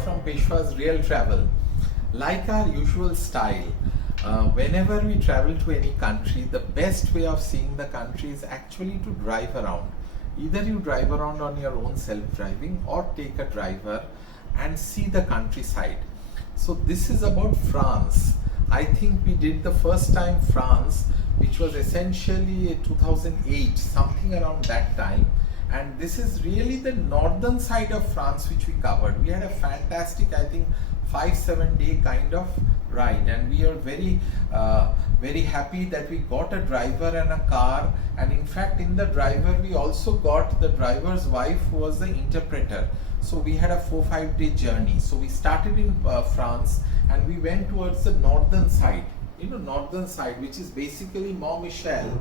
from Peshwa's Real Travel. Like our usual style, whenever we travel to any country, the best way of seeing the country is actually to drive around. Either you drive around on your own self-driving or take a driver and see the countryside. So this is about France. I think we did the first time France, which was essentially 2008, something around that time. And this is really the northern side of France which we covered. We had a fantastic, I think, 5-7 day kind of ride, and we are very happy that we got a driver and a car. And in fact, in the driver we also got the driver's wife, who was the interpreter. So we had a 4-5 day journey. So we started in France and we went towards the northern side, northern side, which is basically Mont Saint-Michel.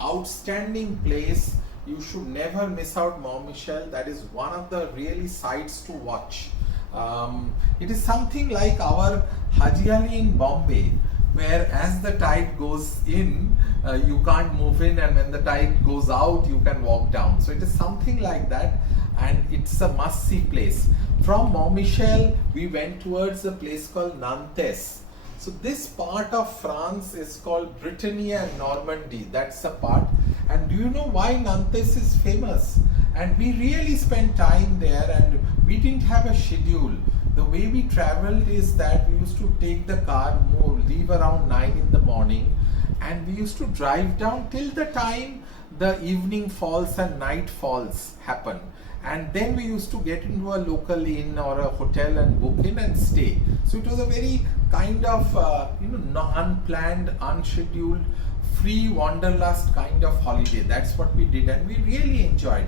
Outstanding place. You should never miss out Mont Saint-Michel. That is one of the really sights to watch. It is something like our Haji Ali in Bombay, where as the tide goes in, you can't move in, and when the tide goes out, you can walk down. So it is something like that, and it's a must-see place. From Mont Saint-Michel, we went towards a place called Nantes. So this part of France is called Brittany and Normandy. That's the part. And do you know why Nantes is famous? And we really spent time there, and we didn't have a schedule. The way we traveled is that we used to take the car, leave around 9 in the morning, and we used to drive down till the time the evening falls and night falls happen. And then we used to get into a local inn or a hotel and book in and stay. So it was a very kind of unplanned, unscheduled, free wanderlust kind of holiday. That's what we did, and we really enjoyed.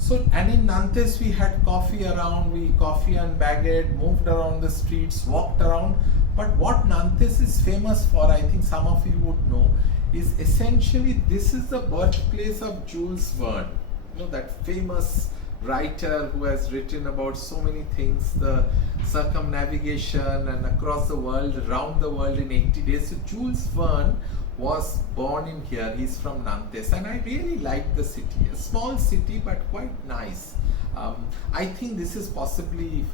So, and in Nantes we had coffee around, we coffee and baguette, moved around the streets, walked around. But what Nantes is famous for, I think some of you would know, is essentially this is the birthplace of Jules Verne. That famous writer who has written about so many things, the circumnavigation and across the world, around the world in 80 days. So Jules Verne was born in here. He's from Nantes, and I really like the city. A small city but quite nice. I think this is possibly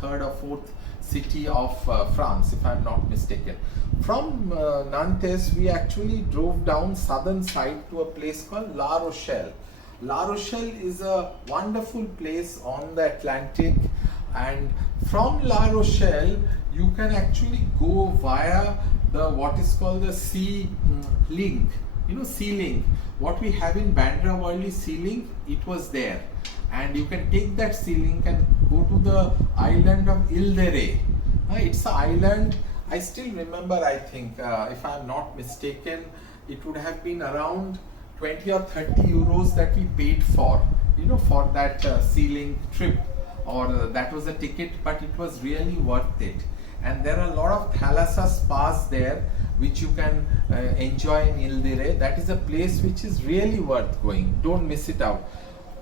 third or fourth city of France, if I'm not mistaken. From Nantes, we actually drove down southern side to a place called La Rochelle. La Rochelle is a wonderful place on the Atlantic, and from La Rochelle you can actually go via the what is called the sea link. Sea link. What we have in Bandra Worli sea link, it was there, and you can take that sea link and go to the island of Ile de Ré. It's an island. I still remember. I think, if I am not mistaken, it would have been around 20 or 30 euros that we paid for that sea link trip, or that was a ticket, but it was really worth it. And there are a lot of thalassa spas there which you can enjoy in Ile de Ré. That is a place which is really worth going. Don't miss it out.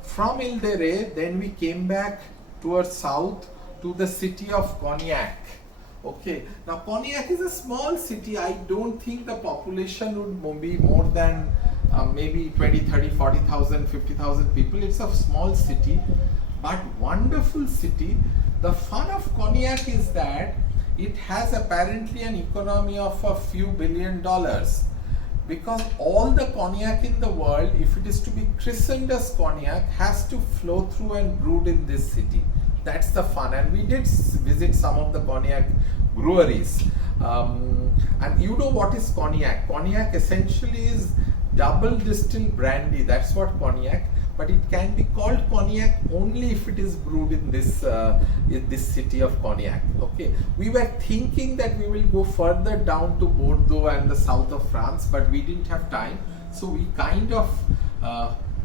From Ile de Ré, then we came back towards south to the city of Cognac. Okay, now Cognac is a small city. I don't think the population would be more than maybe 20, 30, 40,000, 50,000 people. It's a small city, but wonderful city. The fun of Cognac is that it has apparently an economy of a few $1 billion, because all the cognac in the world, if it is to be christened as cognac, has to flow through and brewed in this city. That's the fun. And we did visit some of the cognac breweries. And you know what is cognac? Cognac essentially is double distilled brandy. That's what cognac. But it can be called cognac only if it is brewed in this city of Cognac. Okay, we were thinking that we will go further down to Bordeaux and the south of France, but we didn't have time, so we kind of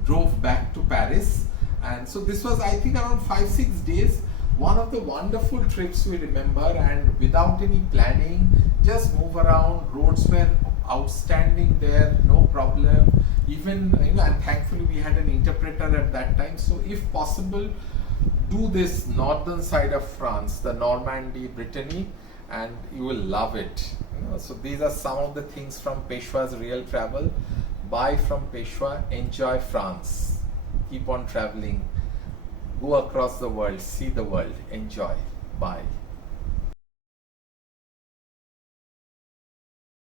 drove back to Paris. And so this was, I think, around 5-6 days. One of the wonderful trips we remember, and without any planning, just move around. Roads were outstanding there, no problem. Even, and thankfully we had an interpreter at that time. So if possible, do this northern side of France, the Normandy, Brittany, and you will love it. So these are some of the things from Peshwa's Real Travel. Buy from Peshwa, enjoy France. Keep on traveling. Go across the world, see the world, enjoy. Bye.